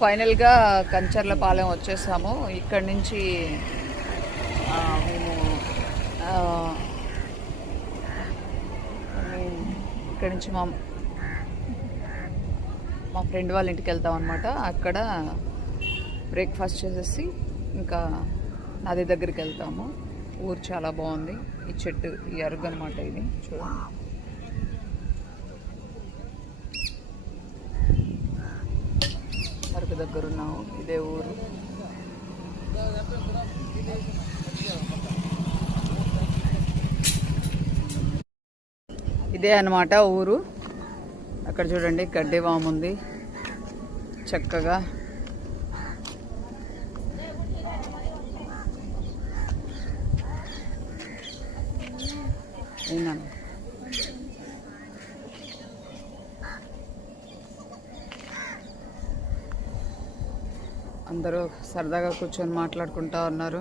ఫైనల్గా కంచర్లపాలెం వచ్చేసాము. ఇక్కడి నుంచి మేము ఇక్కడి నుంచి మా ఫ్రెండ్ వాళ్ళ ఇంటికి వెళ్తాం అనమాట. అక్కడ బ్రేక్ఫాస్ట్ చేసేసి ఇంకా నది దగ్గరికి వెళ్తాము. ఊరు చాలా బాగుంది. ఈ చెట్టు ఈ అరుగు అనమాట, ఇది చూడండి. అరకు దగ్గర ఉన్నాము. ఇదే ఊరు. ఇదే అన్నమాట ఊరు. అక్కడ చూడండి గడ్డి వాము ఉంది చక్కగా. అందరూ సరదాగా కూర్చొని మాట్లాడుకుంటా ఉన్నారు.